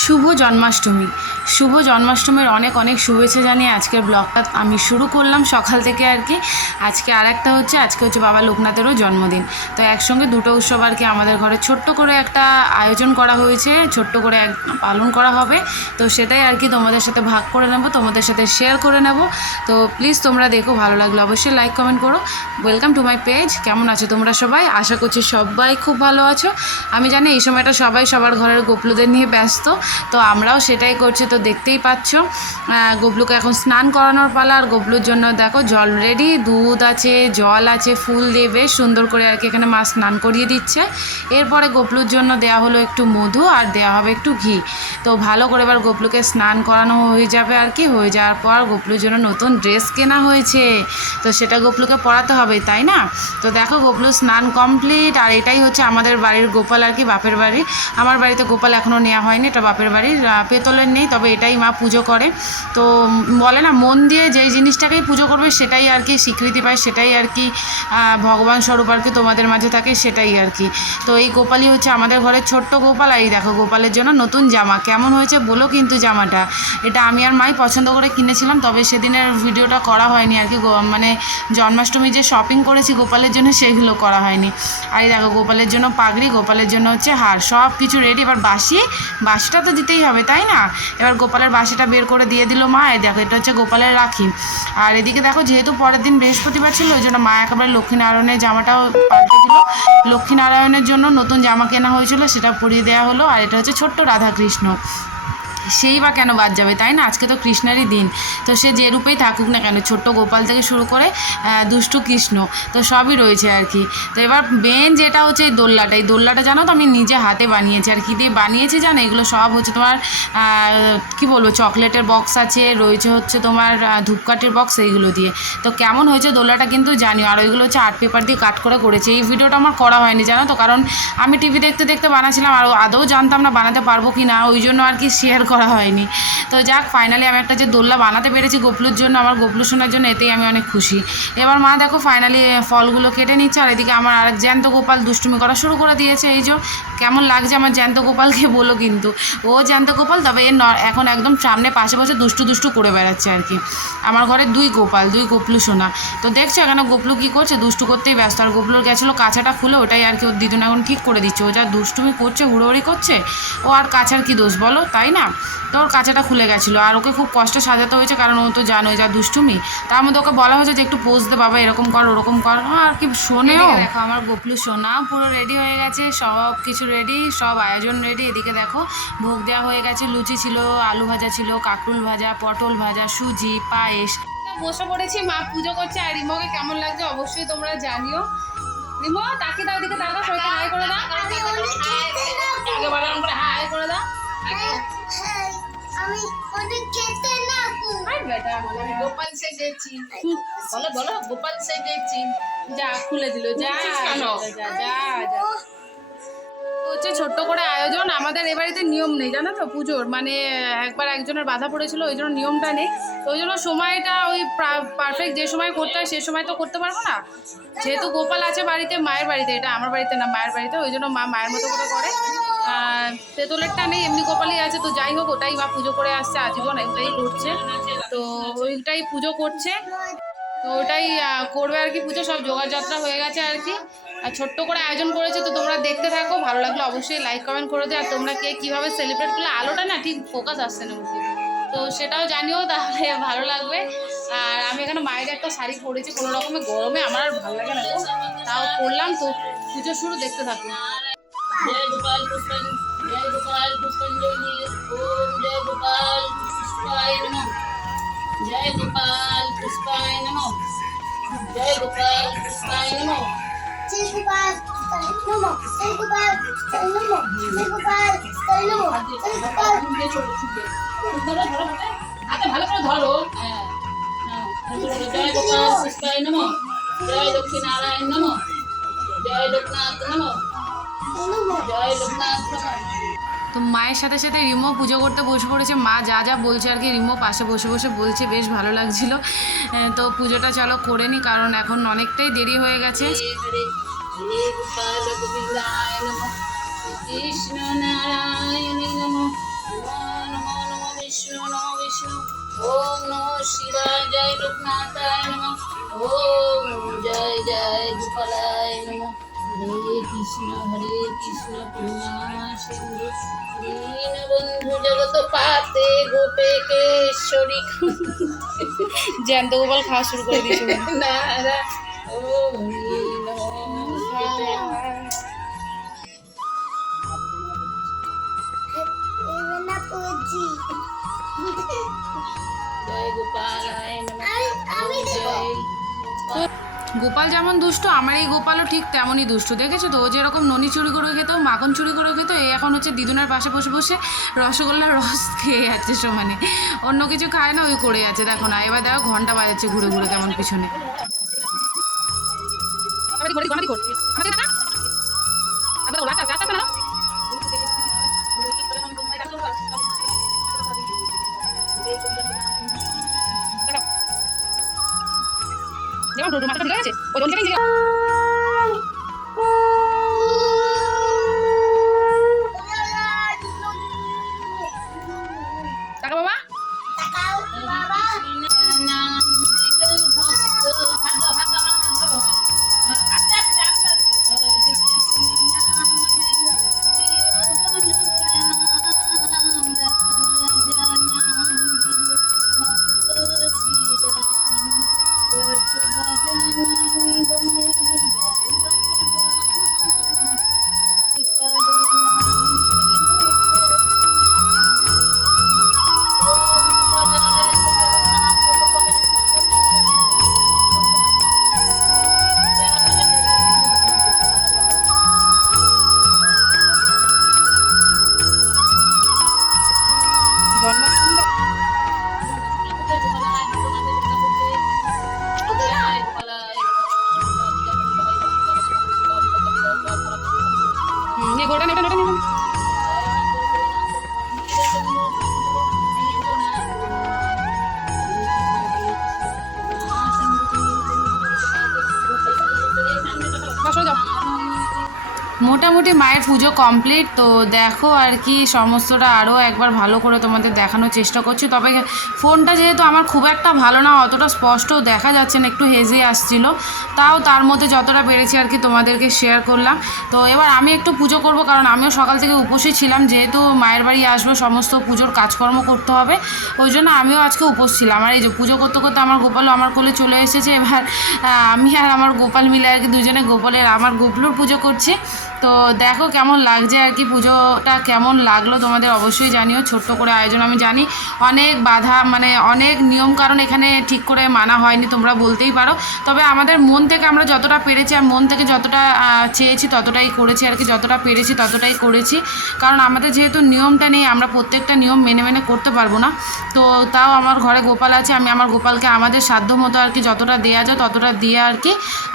শুভ জন্মাষ্টমী। শুভ জন্মাষ্টমীর অনেক অনেক শুভেচ্ছা জানিয়ে আজকের ব্লগটা আমি শুরু করলাম সকাল থেকে আর কি। আজকে আর একটা হচ্ছে, আজকে হচ্ছে বাবা লোকনাথেরও জন্মদিন। তো একসঙ্গে দুটো উৎসব আর কি আমাদের ঘরে ছোট্ট করে একটা আয়োজন করা হয়েছে, ছোট্ট করে এক পালন করা হবে। তো সেটাই আর কি তোমাদের সাথে ভাগ করে নেব, তোমাদের সাথে শেয়ার করে নেব। তো প্লিজ তোমরা দেখো, ভালো লাগল অবশ্যই লাইক কমেন্ট করো। ওয়েলকাম টু মাই পেজ কেমন আছো তোমরা সবাই? আশা করছি সবাই খুব ভালো আছো। আমি জানি এই সময়টা সবাই সবার ঘরের গোপলুদের নিয়ে ব্যস্ত। তো আমরাও সেটাই করছি। তো দেখতেই পাচ্ছ গবলুকে এখন স্নান করানোর পালা। আর গবলুর জন্য দেখো, জল রেডি দুধ আছে, জল আছে, ফুল দিয়ে বেশ সুন্দর করে আর কি এখানে মা স্নান করিয়ে দিচ্ছে। এরপরে গবলুর জন্য দেওয়া হলো একটু মধু আর দেওয়া হবে একটু ঘি। তো ভালো করে এবার গবলুকে স্নান করানো হয়ে যাবে আর কি। হয়ে যাওয়ার পর গবলুর জন্য নতুন ড্রেস কেনা হয়েছে। তো সেটা গবলুকে পরাতে হবে, তাই না? তো দেখো, গবলু স্নান কমপ্লিট আর এটাই হচ্ছে আমাদের বাড়ির গোপাল আর কি, বাপের বাড়ি। আমার বাড়িতে গোপাল এখনও নেওয়া হয়নি, এটা বাপের বাড়ির পেতলের নেই, তবে এটাই মা পুজো করে। তো বলে না, মন দিয়ে যেই জিনিসটাকেই পুজো করবে, সেটাই আর কি স্বীকৃতি পায়, সেটাই আর কি ভগবান স্বরূপ আর কি তোমাদের মাঝে থাকে, সেটাই আর কি। তো এই গোপালই হচ্ছে আমাদের ঘরের ছোট্ট গোপাল, আর এই দেখো গোপালের জন্য নতুন জামা। কেমন হয়েছে বলো কিন্তু জামাটা। এটা আমি আর মাই পছন্দ করে কিনেছিলাম, তবে সেদিনের ভিডিওটা করা হয়নি আর কি মানে জন্মাষ্টমী যে শপিং করেছি গোপালের জন্য সেগুলো করা হয়নি। আর এই দেখো গোপালের জন্য পাগড়ি, গোপালের জন্য হচ্ছে হার সব কিছু রেডি এবার বাসি বাসিটা তো দিতেই হবে, তাই না? এবার গোপালের বাসাটা বের করে দিয়ে দিল মা এই দেখো, এটা হচ্ছে গোপালের রাখি। আর এদিকে দেখো, যেহেতু পরের দিন বৃহস্পতিবার ছিল, ওই জন্য মা একেবারে লক্ষ্মীনারায়ণের জামাটাও পাল্টে দিল। লক্ষ্মীনারায়ণের জন্য নতুন জামা কেনা হয়েছিল, সেটা পরিয়ে দেওয়া হলো। আর এটা হচ্ছে ছোট্ট রাধাকৃষ্ণ। সেই বা কেন বাদ যাবে? তাই না? আজকে তো কৃষ্ণেরই দিন। তো সে যে রূপেই থাকুক না কেন, ছোট্ট গোপাল থেকে শুরু করে দুষ্টু কৃষ্ণ, তো সবই রয়েছে আর কি। তো এবার মেন যেটা হচ্ছে এই দোল্লাটা এই দোল্লাটা জানো তো আমি নিজে হাতে বানিয়েছি আর কি। দিয়ে বানিয়েছি জানো? এগুলো সব হচ্ছে তোমার কি বলব, চকলেটের বক্স আছে, রয়েছে হচ্ছে তোমার ধূপকাঠির বক্স এইগুলো দিয়ে। তো কেমন হয়েছে দোল্লাটা কিন্তু জানিও। আর ওইগুলো হচ্ছে আর্ট পেপার দিয়ে কাট করে করেছে। এই ভিডিওটা আমার করা হয়নি, জানো তো? কারণ আমি টিভি দেখতে দেখতে বানাচ্ছিলাম আর আদৌ জানতাম না বানাতে পারব কি না। ওই জন্য আর কি শেয়ার করা হয়নি। তো যাক ফাইনালি আমি একটা যে দোল্লা বানাতে পেরেছি গোপলুর জন্য, আমার গোপলু শোনার জন্য, এতেই আমি অনেক খুশি। এবার মা দেখো ফাইনালি ফলগুলো কেটে নিচ্ছে, আর এদিকে আমার আরেক জ্যান্ত গোপাল দুষ্টুমি করা শুরু করে দিয়েছে। এই যে, কেমন লাগছে আমার জ্যান্ত গোপালকে বলো কিন্তু। ও জ্যান্ত গোপাল, তবে এর এখন একদম সামনে পাশে পাশে দুষ্টু দুষ্টু করে বেড়াচ্ছে আর কি। আমার ঘরে দুই গোপাল, দুই গোপলু সোনা। তো দেখছ এখানে গোপলু কী করছে? দুষ্টু করতেই ব্যস্ত। আর গোপলুর গেছিল কাছাটা খুলে ওটাই আর কি ওর দিদুন এখন ঠিক করে দিচ্ছে। ও যা দুষ্টুমি করছে, হুড়োহুড়ি করছে, ও আর কাছার কি দোষ বলো? তাই না? তো ওর কাছাটা খুলে গেছিল। আর ওকে খুব কষ্ট সাজাতে হয়েছে কারণ ও তো জানোই যা দুষ্টুমি। তার মধ্যে ওকে বলা হয়েছে যে একটু পোজ দে বাবা এরকম কর ওরকম কর। আর কি শোনেও। দেখো আমার গোপলু সোনা পুরো রেডি হয়ে গেছে সব কিছু রেডি সব আয়োজন রেডি এদিকে দেখো ভোগ দেওয়া হয়ে গেছে লুচি ছিল আলু ভাজা ছিল কাকরুল ভাজা পটল ভাজা সুজি পায়েস। বসে পড়েছি মা পুজো করছে আর রিমোকে কেমন লাগছে অবশ্যই তোমরা জানিও। রিমো তাকে দাও দিকে তাকা সবাইকে হাই করে দাও। হাই করে দাও। আমি অনেক খেতে না হাই বেটা আমি গোপাল সেজেছি। বলো বলো গোপাল সেজেছি। যা খুলে দিল যা যা যা যা হচ্ছে ছোট্ট করে আয়োজন আমাদের এ বাড়িতে নিয়ম নেই জানো তো পুজোর। মানে একবার একজনের বাধা পড়েছিল ওই জন্য নিয়মটা নেই। তো ওই জন্য সময়টা ওই পারফেক্ট যে সময় করতে হয় সে সময় তো করতে পারব না? যেহেতু গোপাল আছে বাড়িতে মায়ের বাড়িতে এটা আমার বাড়িতে না মায়ের বাড়িতে ওই জন্য মা মায়ের মতো করে করে। আর তেঁতুলেরটা নেই এমনি গোপালই আছে, তো যাই হোক, ওটাই মা পুজো করে আসছে, আজীবন ওইটাই করছে। তো ওইটাই পুজো করছে। তো ওটাই করবে আর কি পুজো, সব যোগাযাত্রা হয়ে গেছে আর কি। আর ছোট্ট করে আয়োজন করেছে, তো তোমরা দেখতে থাকো, ভালো লাগলে অবশ্যই লাইক কমেন্ট করে দিও। আর তোমরা কে কীভাবে সেলিব্রেট করলে, আলোটা না ঠিক ফোকাস আসছে না মুখে তো সেটাও জানিও, তাহলে ভালো লাগবে। আর আমি এখানে মায়ের একটা শাড়ি পরেছি, কোনো রকমে গরমে, আমার আর ভালো লাগে না গো। তাও করলাম তো পুজো শুরু দেখতে থাকো। जय गोपाल पुष्पन जय गोपाल पुष्पंजलि ओम जय गोपाल पुष्पाय नमः जय गोपाल पुष्पाय नमः जय गोपाल पुष्पाय नमः जय गोपाल नमो जय गोपाल नमो जय गोपाल नमो जय गोपाल দিয়ে ছোট ছুটে ধরো ধরো হাতে হাতে ভালো করে ধরো হ্যাঁ হ্যাঁ জয় গোপাল পুষ্পায় নমঃ জয় লক্ষ্মী নারায়ণ নমঃ জয় লোকনাথ নমঃ তো মায়ের সাথে সাথে রিমো পুজো করতে বসে পড়েছে মা যা যা বলছে আর কি রিমো পাশে বসে বসে বলছে বেশ ভালো লাগছিল তো পুজোটা চলো করে নি কারণ এখন অনেকটাই দেরি হয়ে গেছে জয় জয় হরে কৃষ্ণ হরে কৃষ্ণ করুণা সিন্ধু দীনবন্ধু জগত পাতে গোপে কেশরী। জ্যান্ত গোপাল খাওয়া শুরু করে দিয়েছে না জয়। গোপাল যেমন দুষ্ট, আমার এই গোপালও ঠিক তেমনই দুষ্ট, দেখেছ তো? ও যেরকম ননি চুরি করে খেত, মাখন চুরি করে খেত এই এখন হচ্ছে দিদুনার পাশে বসে বসে রসগোল্লার রস খেয়ে যাচ্ছে সমানে। অন্য কিছু খায় না, ওই করে যাচ্ছে, দেখো না। এবার দেখো ঘণ্টা বাজাচ্ছে ঘুরে ঘুরে তেমন পিছনে। টাকা বাবা মোটামুটি মায়ের পুজো কমপ্লিট তো দেখো আর কি সমস্তটা আরও একবার ভালো করে তোমাদের দেখানোর চেষ্টা করছি। তবে ফোনটা যেহেতু আমার খুব একটা ভালো না, অতটা স্পষ্ট দেখা যাচ্ছে না, একটু হেজে আসছিল। তাও তার মধ্যে যতটা পেরেছি আর কি তোমাদেরকে শেয়ার করলাম। তো এবার আমি একটু পুজো করব, কারণ আমিও সকাল থেকে উপোসই ছিলাম। যেহেতু মায়ের বাড়ি আসব, সমস্ত পুজোর কাজকর্ম করতে হবে। ওই জন্য আমিও আজকে উপোস ছিলাম। আর এই যে পুজো করতে করতে আমার গোপালও আমার কোলে চলে এসেছে। এবার আমি আর আমার গোপাল মিলে আর কি দুজনে গোপালের, আমার গোপলুর পুজো করছি। তো দেখো কেমন লাগছে আর কি, পুজোটা কেমন লাগল তোমাদের অবশ্যই জানিও। ছোট্ট করে আয়োজন আমি জানি, অনেক বাধা মানে অনেক নিয়ম কারণ এখানে ঠিক করে মানা হয়নি, তোমরা বলতেই পারো। তবে আমাদের মন থেকে আমরা যতটা পেরেছি আর মন থেকে যতটা চেয়েছি ততটাই করেছি আর কি, যতটা পেরেছি ততটাই করেছি। কারণ আমাদের যেহেতু নিয়মটা নেই, আমরা প্রত্যেকটা নিয়ম মেনে মেনে করতে পারব না। তো তাও আমার ঘরে গোপাল আছে, আমি আমার গোপালকে আমাদের সাধ্য মতো আর কি যতটা দেওয়া যায় ততটা দিয়ে আর কি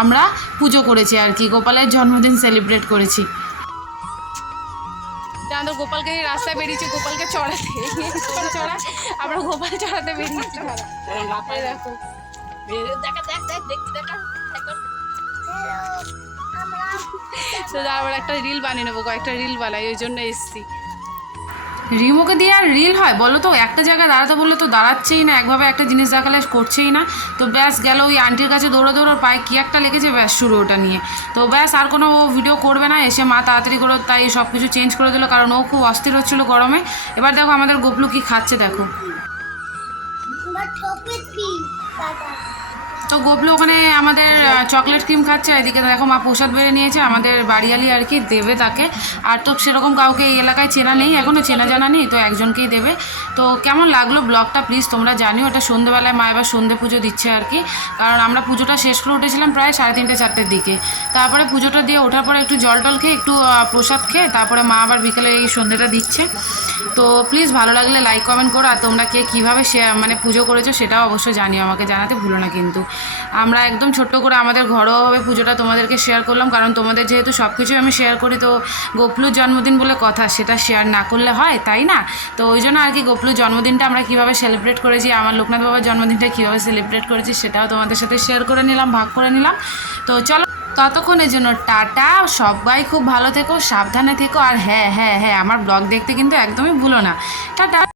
আমরা পুজো করেছি আর কি। গোপালের জন্মদিন সেলিব্রেট করেছি। জানো তো গোপালকে রাস্তায় বেরিয়েছি গোপালকে চড়াতে। গোপাল চড়া আমরা গোপাল চড়াতে বেরিয়েছি। দেখো। দেখা দেখ দেখ দেখতে দেখা। হ্যালো আমরা তো আবার একটা রিল বানিয়ে নেব কয়েকটা রিল বানাই ওই জন্য এসছি। রিমোকে দিয়ে আর রিল হয়? বলো তো, একটা জায়গায় দাঁড়াতে বললে তো দাঁড়াচ্ছেই না, একভাবে একটা জিনিস দেখালে করছেই না। তো ব্যাস গেল ওই আন্টির কাছে দৌড়ো দৌড়ে পায়ে কী একটা লেগেছে? ব্যাস, শুরু ওটা নিয়ে। তো ব্যাস আর কোনো ও ভিডিও করবে না, এসে মা তাড়াতাড়ি করে তাই সব কিছু চেঞ্জ করে দিল, কারণ ও খুব অস্থির হচ্ছিল গরমে। এবার দেখো আমাদের গোপলু কী খাচ্ছে, দেখো। তো গোপলু ওখানে আমাদের চকলেট ক্রিম খাচ্ছে, এদিকে দেখো মা প্রসাদ বেড়ে নিয়েছে, আমাদের বাড়িয়ালি আর কি দেবে তাকে। আর তো সেরকম কাউকে এই এলাকায় চেনা নেই এখনও চেনা জানা নেই, তো একজনকেই দেবে। তো কেমন লাগল ব্লগটা প্লিজ তোমরা জানিও ওটা সন্ধ্যেবেলায় মা এবার সন্ধে পুজো দিচ্ছে আর কি। কারণ আমরা পুজোটা শেষ করে উঠেছিলাম প্রায় সাড়ে তিনটে, চারটের দিকে। তারপরে পুজোটা দিয়ে ওঠার পরে একটু জল টল খেয়ে, একটু প্রসাদ খেয়ে, তারপরে মা আবার বিকেলে এই সন্ধ্যেটা দিচ্ছে। তো প্লিজ ভালো লাগলে লাইক কমেন্ট করো। আর তোমরা কে কীভাবে সে মানে পুজো করেছ সেটাও অবশ্যই জানিও, আমাকে জানাতে ভুলো না কিন্তু। আমরা একদম ছোট্ট করে আমাদের ঘরোয়াভাবে পুজোটা তোমাদেরকে শেয়ার করলাম, কারণ তোমাদের যেহেতু সব কিছুই আমি শেয়ার করি, তো গোপলুর জন্মদিন বলে কথা, সেটা শেয়ার না করলে হয়, তাই না? তো ওই জন্য আর কি গোপলুর জন্মদিনটা আমরা কীভাবে সেলিব্রেট করেছি, আমার লোকনাথ বাবার জন্মদিনটা কীভাবে সেলিব্রেট করেছি, সেটাও তোমাদের সাথে শেয়ার করে নিলাম, ভাগ করে নিলাম। তো চলো ততক্ষণের জন্য টাটা, সবাই খুব ভালো থেকো, সাবধানে থেকো, আর হ্যাঁ হ্যাঁ হ্যাঁ আমার ব্লগ দেখতে কিন্তু একদমই ভুলো না। টাটা।